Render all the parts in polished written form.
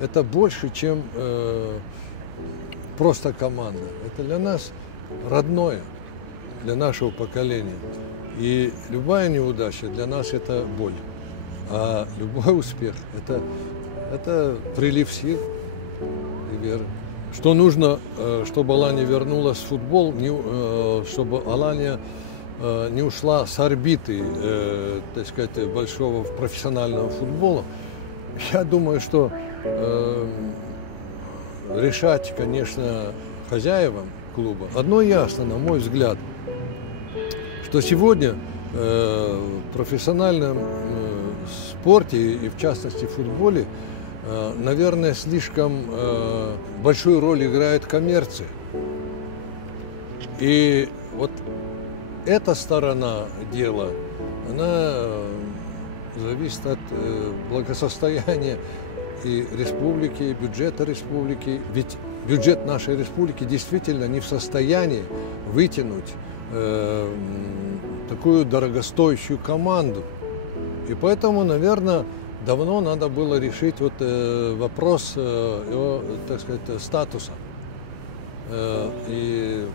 это больше, чем просто команда. Это для нас родное, для нашего поколения. И любая неудача для нас это боль. А любой успех это прилив сил и веры. Что нужно, чтобы Алания вернулась в футбол, чтобы Алания не ушла с орбиты, так сказать, большого профессионального футбола. Я думаю, что решать, конечно, хозяевам клуба. Одно ясно, на мой взгляд, что сегодня в профессиональном спорте и в частности в футболе, наверное, слишком большую роль играет коммерция. И вот эта сторона дела, она зависит от благосостояния и республики, и бюджета республики. Ведь бюджет нашей республики действительно не в состоянии вытянуть такую дорогостоящую команду. И поэтому, наверное, давно надо было решить вот вопрос его, так сказать, статуса. И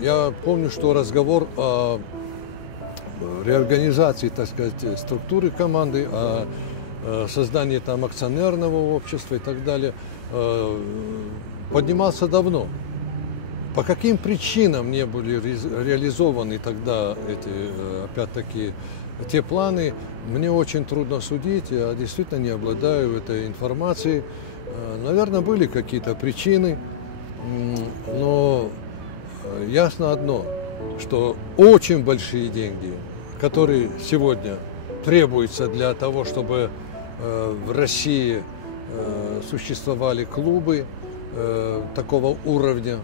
я помню, что разговор о реорганизации, так сказать, структуры команды, о создании там акционерного общества и так далее поднимался давно. По каким причинам не были реализованы тогда эти, опять-таки, те планы, мне очень трудно судить, я действительно не обладаю этой информацией. Наверное, были какие-то причины, но ясно одно, что очень большие деньги, которые сегодня требуются для того, чтобы в России существовали клубы такого уровня,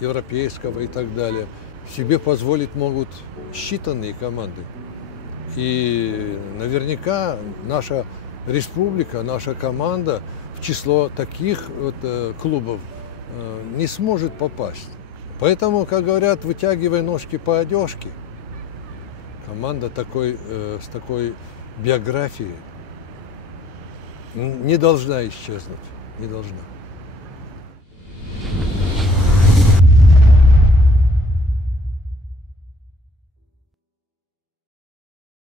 европейского и так далее, себе позволить могут считанные команды. И наверняка наша республика, наша команда в число таких вот клубов не сможет попасть. Поэтому, как говорят, вытягивай ножки по одежке. Команда с такой биографией не должна исчезнуть, не должна.